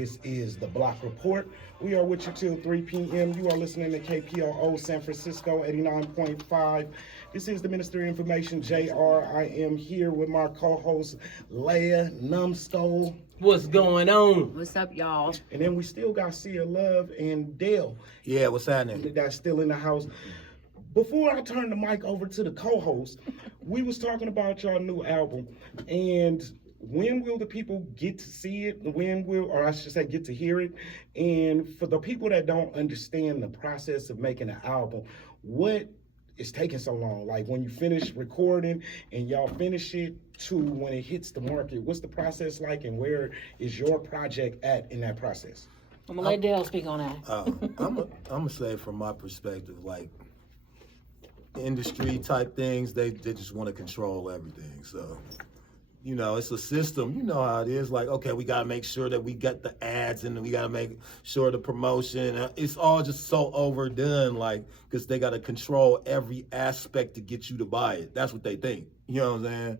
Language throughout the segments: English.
This is the Block Report. We are with you till 3 p.m. You are listening to KPOO San Francisco 89.5. This is the Ministry of Information, JR. I am here with my co-host, Leah, Numskull. What's going on? What's up, y'all? And then we still got Sia Love and Dale. Yeah, what's happening? That's still in the house. Before I turn the mic over to the co-host, we was talking about your new album. And when will the people get to see it? When will, or I should say, get to hear it? And for the people that don't understand the process of making an album, what is taking so long? Like when you finish recording and y'all finish it to when it hits the market, what's the process like and where is your project at in that process? I'm gonna let Dale speak on that. I'm gonna say from my perspective, like industry type things, they just want to control everything. So, you know, it's a system. You know how it is. Like, okay, we got to make sure that we get the ads and we got to make sure the promotion. It's all just so overdone, like, because they got to control every aspect to get you to buy it. That's what they think. You know what I'm saying?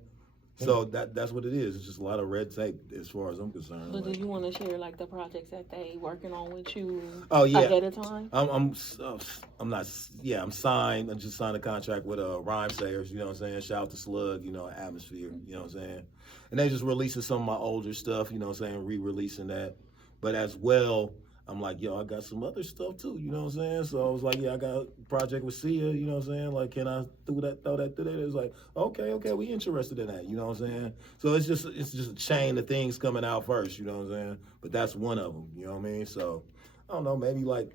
So that's what it is. It's just a lot of red tape as far as I'm concerned. But do you want to share like the projects that they working on with you? Oh yeah, ahead of time. I'm not. Yeah, I'm signed. I just signed a contract with Rhyme Sayers. You know what I'm saying? Shout out to Slug. You know, Atmosphere. You know what I'm saying? And they just releasing some of my older stuff. You know what I'm saying? Re-releasing that. But as well, I'm like, yo, I got some other stuff too. You know what I'm saying? So I was like, yeah, I got a project with Sia. You know what I'm saying? Like, can I throw that through there? It's like, okay, we interested in that. You know what I'm saying? So it's just a chain of things coming out first. You know what I'm saying? But that's one of them. You know what I mean? So I don't know, maybe like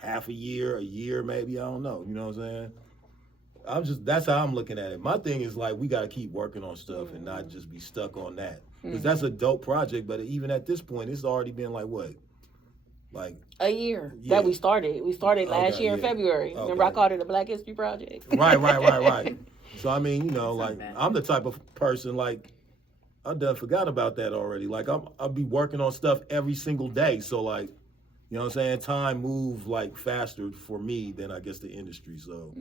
half a year, maybe. I don't know. You know what I'm saying? That's how I'm looking at it. My thing is like, we got to keep working on stuff and not just be stuck on that. Because that's a dope project, but even at this point, it's already been like what? Like a year that we started. We started last year in February. Remember I called it a Black History Project. Right. So I mean, you know, like I'm the type of person like I done forgot about that already. Like I'll be working on stuff every single day. So like, you know what I'm saying? Time moves like faster for me than I guess the industry. So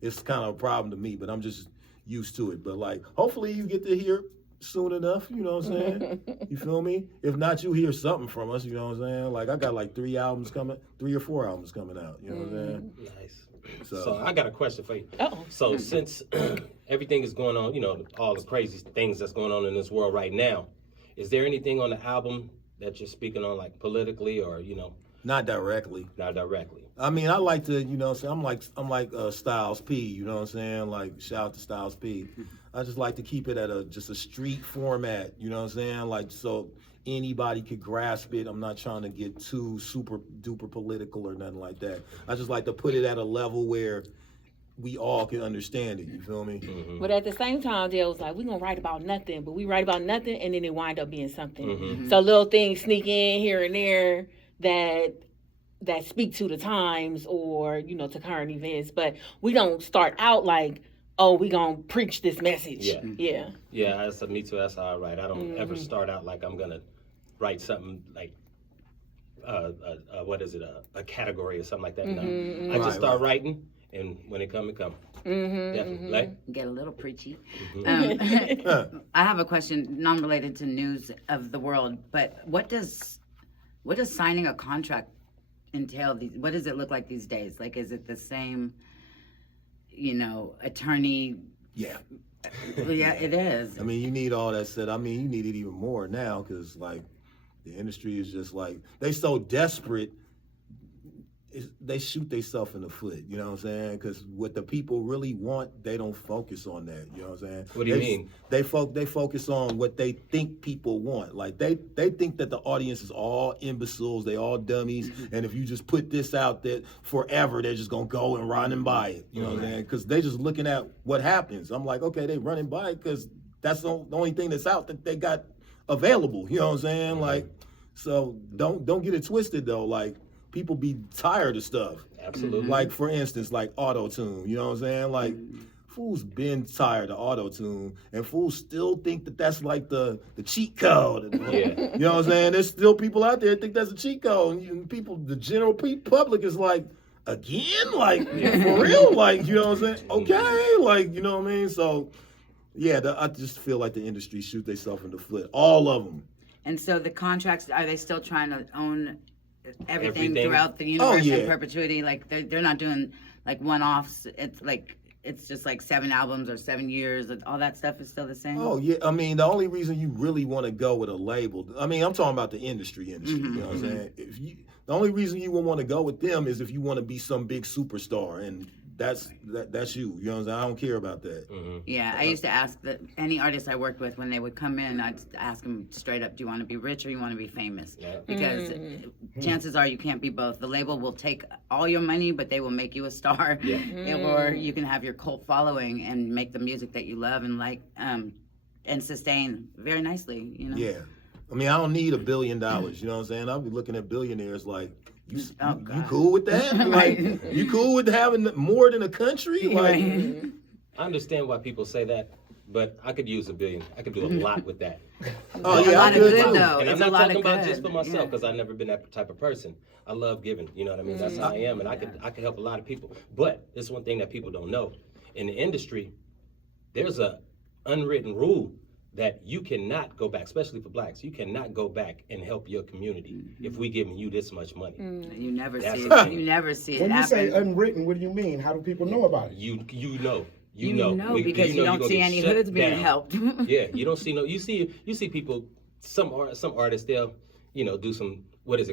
it's kind of a problem to me, but I'm just used to it. But like, hopefully you get to hear soon enough, you know what I'm saying? You feel me? If not, you hear something from us, you know what I'm saying? Like I got like 3 or 4 albums coming out, you know what I'm saying? Nice. So I got a question for you. Uh-oh. So since everything is going on, you know, all the crazy things that's going on in this world right now, is there anything on the album that you're speaking on like politically or, you know? Not directly. I mean, I like to, you know what I'm saying? I'm like Styles P, you know what I'm saying? Like, shout out to Styles P. I just like to keep it at just a street format, you know what I'm saying? Like, so anybody could grasp it. I'm not trying to get too super duper political or nothing like that. I just like to put it at a level where we all can understand it, you feel me? Mm-hmm. But at the same time, Dale was like, we're going to write about nothing, but we write about nothing and then it wind up being something. Mm-hmm. So little things sneak in here and there that speak to the times or, you know, to current events. But we don't start out like, oh, we gonna preach this message. Yeah, me too. That's how I write. I don't ever start out like I'm gonna write something like what is it, a category or something like that. No, I just start writing, and when it come, it come. Definitely. Like? Get a little preachy. I have a question non-related to news of the world, but what does signing a contract entail? What does it look like these days? Like, is it the same, you know, attorney? Yeah. Yeah, it is. I mean, you need all that said. I mean, you need it even more now because, like, the industry is just like, they so desperate, they shoot themselves in the foot, you know what I'm saying? Because what the people really want, they don't focus on that, you know what I'm saying? What do you mean? They focus on what they think people want. Like, they think that the audience is all imbeciles, they all dummies, and if you just put this out there forever, they're just going to go and run and buy it, you know what I'm saying? Because they just looking at what happens. I'm like, okay, they run and buy it because that's the only thing that's out that they got available, you know what I'm saying? Like, so don't get it twisted, though. Like, people be tired of stuff. Absolutely. Like, for instance, like auto-tune, you know what I'm saying? Like, fools been tired of auto-tune, and fools still think that that's like the cheat code. Yeah. You know what I'm saying? There's still people out there that think that's a cheat code. And people, the general public is like, again? Like, for real? Like, you know what I'm saying? Okay. Like, you know what I mean? So, yeah, I just feel like the industry shoot themselves in the foot. All of them. And so the contracts, are they still trying to own everything. Throughout the Oh, universe yeah. in perpetuity? Like they're not doing like one-offs. It's just like 7 albums or 7 years. All that stuff is still the same. Oh yeah, I mean the only reason you really want to go with a label, I mean I'm talking about the industry. You know what I'm saying? The only reason you would want to go with them is if you want to be some big superstar, and that's you. You know what I'm saying? I don't care about that. Yeah, I used to ask any artist I worked with when they would come in, I'd ask them straight up, do you want to be rich or you want to be famous? Yeah. Because chances are you can't be both. The label will take all your money, but they will make you a star. Or you can have your cult following and make the music that you love and like and sustain very nicely, you know? Yeah. I mean, I don't need $1 billion. You know what I'm saying? I'll be looking at billionaires like, you cool with that? Like, you cool with having more than a country? Like, I understand why people say that, but I could use $1 billion. I could do a lot with that. oh A yeah, lot I'm of good good, too. though. And It's I'm a not lot talking of about good. just for myself Yeah. because I've never been that type of person. I love giving, you know what I mean? That's how I am, and I could help a lot of people. But there's one thing that people don't know. In the industry, there's a unwritten rule that you cannot go back, especially for blacks, you cannot go back and help your community if we giving you this much money. You never That's see the it. thing. You never see it When you happen. say unwritten, what do you mean? How do people know about it? You know. You know because you don't gonna see get any shut hoods being down. helped. Yeah, you don't see no. You see people. Some artists they'll do some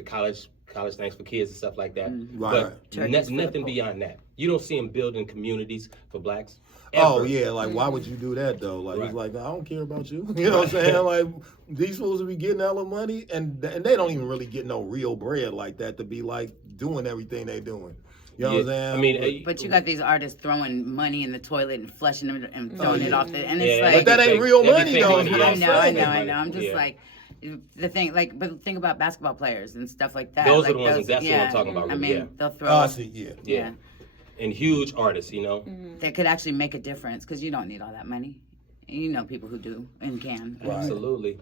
college things for kids and stuff like that. Right. But nothing beyond that. You don't see them building communities for blacks. Oh ever. yeah, like why would you do that though? Like Right. it's like I don't care about you. You know what I'm saying? Like these fools will be getting hella money and they don't even really get no real bread like that to be like doing everything they doing. You know what I'm saying? I mean, But you got these artists throwing money in the toilet and flushing them and throwing it off the, and it's Yeah, like but that ain't real That'd be money fake though. money, is what yeah. I'm I saying. know. I'm just Yeah. like the thing, like, but think about basketball players and stuff like that. Those like are the ones. That's what I'm talking about. I Really, mean, yeah. they'll throw. Oh, I see. Yeah. Yeah. And huge artists, That could actually make a difference because you don't need all that money. You know people who do and can. Right. Absolutely.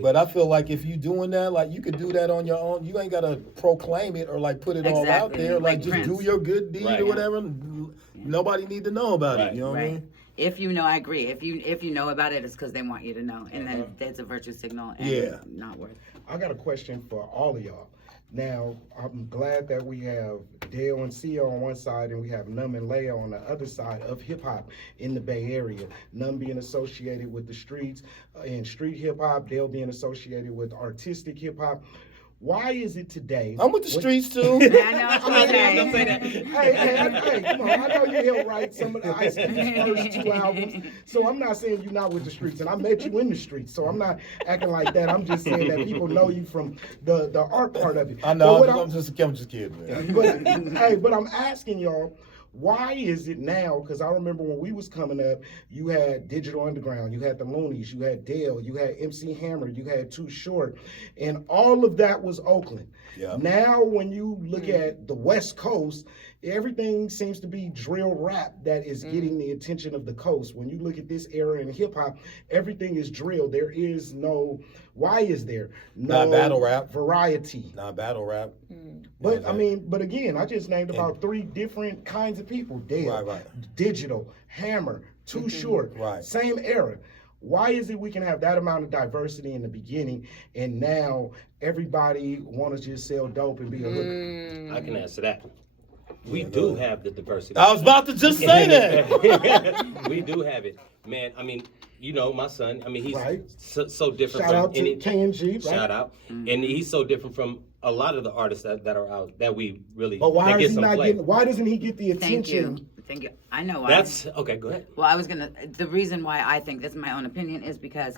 But I feel like if you doing that, like you could do that on your own. You ain't gotta proclaim it or like put it all out Exactly. there. Like Like just Prince. do your good deed Right. or whatever. Nobody need to know about it. Right. You know what I Right. mean? If you know, I agree. If you know about it, it's because they want you to know, and then that's a virtue signal. And Yeah. Not worth. I got a question for all of y'all. Now, I'm glad that we have Dale and Sia on one side and we have Num and Leah on the other side of hip hop in the Bay Area. Num being associated with the streets and street hip hop, Dale being associated with artistic hip hop. Why is it today? I'm with the when- streets too. I know. Don't say that. Hey, come on. I know you helped write some of the Ice Cube's first 2 albums. So I'm not saying you're not with the streets. And I met you in the streets. So I'm not acting like that. I'm just saying that people know you from the art part of it. I know. But I'm just kidding, man. but I'm asking y'all, why is it now? Because I remember when we was coming up, you had Digital Underground, you had the Luniz, you had Dale, you had MC Hammer, you had Too Short, and all of that was Oakland. Yeah. Now, when you look at the West Coast, everything seems to be drill rap that is getting the attention of the coast. When you look at this era in hip hop, everything is drill. There is no, why is there no Not battle rap. variety? Not battle rap. But I mean, but again, I just named about 3 different kinds of people. Dale, Right. Digital, Hammer, Too Short, Right. same era. Why is it we can have that amount of diversity in the beginning and now everybody want to just sell dope and be a hooker? I can answer that. We do have the diversity. I was about to just say that. We do have it, man. I mean, my son. I mean, he's Right. so different Shout from out to any. KNG, right? Shout out, and he's so different from a lot of the artists that are out that we really. But why that is get he some not play. getting? Why doesn't he get the Thank attention? you. Thank you. I know why. That's okay. Go ahead. Well, the reason why I think, this is my own opinion, is because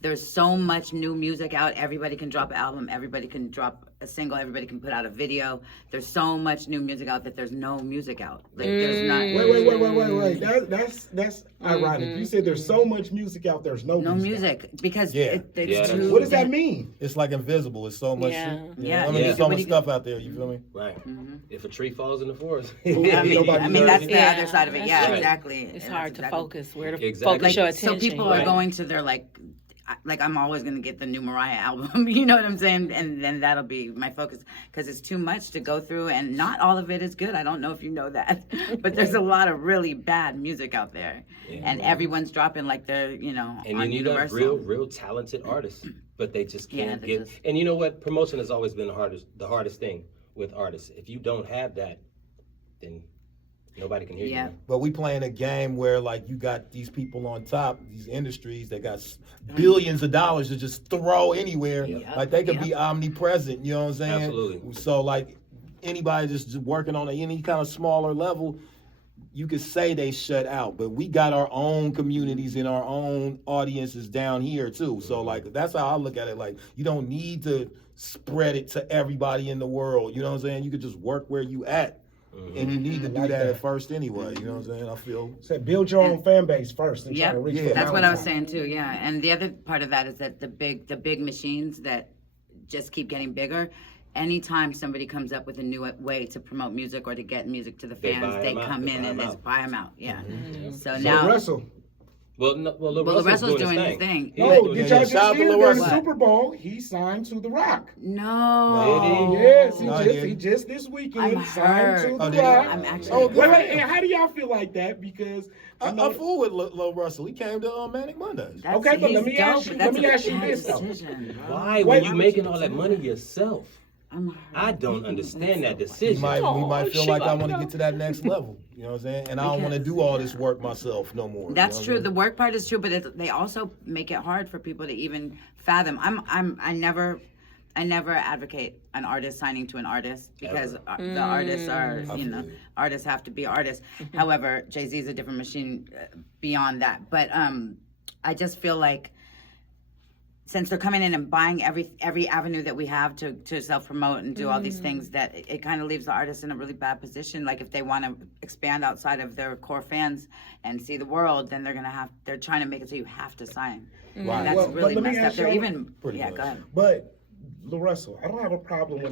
there's so much new music out. Everybody can drop an album. Everybody can drop a single. Everybody can put out a video. There's so much new music out that there's no music out. Like, there's not. Wait. That's ironic. You said there's so much music out, there's no No music. music because Yeah. it's Yeah, too. What does that mean? It's like invisible. It's so much. Yeah. shit. Yeah. I mean, Yeah. there's so What much do you- stuff out there. You feel me? Right. If a tree falls in the forest. I mean, Nobody that's knows. the other side of it. That's Yeah, right. exactly. It's And hard that's to exactly- focus where to Exactly. focus your Like, so attention. people are Right. going to their, like, I'm always gonna get the new Mariah album, you know what I'm saying? And then that'll be my focus, because it's too much to go through, and not all of it is good. I don't know if you know that, but there's a lot of really bad music out there, and everyone's dropping like they're, you know, And on you need Universal. real talented artists, but they just Yeah, can't they get. just- And you know what? Promotion has always been the hardest thing with artists. If you don't have that, then nobody can hear Yeah. you. But we playing a game where like you got these people on top, these industries that got billions of dollars to just throw anywhere. Yep. Like they could be omnipresent, you know what I'm saying? Absolutely. So like anybody just working on any kind of smaller level, you could say they shut out, but we got our own communities and our own audiences down here too. So like that's how I look at it. Like you don't need to spread it to everybody in the world. You know what I'm saying? You could just work where you at. And you need to do that at first anyway. You know what I'm saying? I feel. So build your own fan base first and try Yeah, to reach. Yeah. that's what I was saying too. Yeah, and the other part of that is that the big machines that just keep getting bigger. Anytime somebody comes up with a new way to promote music or to get music to the They fans, buy they 'em out. come They in buy and 'em just out. buy them out. Yeah. So So now, Russell. Well, Lil Russell's doing his thing. He's No, doing did his y'all thing. just Shout out to hear Lil during the Russell. Super Bowl? He signed to The Rock. no. Yes, No, he he didn't. just this weekend I'm signed hurt. to Oh, The did he? Rock. I'm actually. Oh, Wait, good. and how do y'all feel like that? Because I know. I fool with Lil Russell. He came to Manic Mondays. That's, Okay, but he's let me dope, ask you- but let that's me a ask you bad this, though. decision. Why, Wait, when you I'm making all that money yourself? I'm hurt. I don't understand that We decision. might feel shit, like I I want to know. get to that next level. You know what I'm saying? And I don't want to do all this work myself no more. That's you know true. what The I'm work part is true, but they also make it hard for people to even fathom. I never advocate an artist signing to an artist because the artists are, you know, artists have to be artists. However, Jay-Z is a different machine beyond that. But I just feel like since they're coming in and buying every avenue that we have to self-promote and do all these things, that it kind of leaves the artist in a really bad position. Like if they want to expand outside of their core fans and see the world, then they're trying to make it so you have to sign. Right. And that's Well, but really let me messed up. ask They're y'all- even, Pretty yeah, much. go ahead. But Russell, I don't have a problem with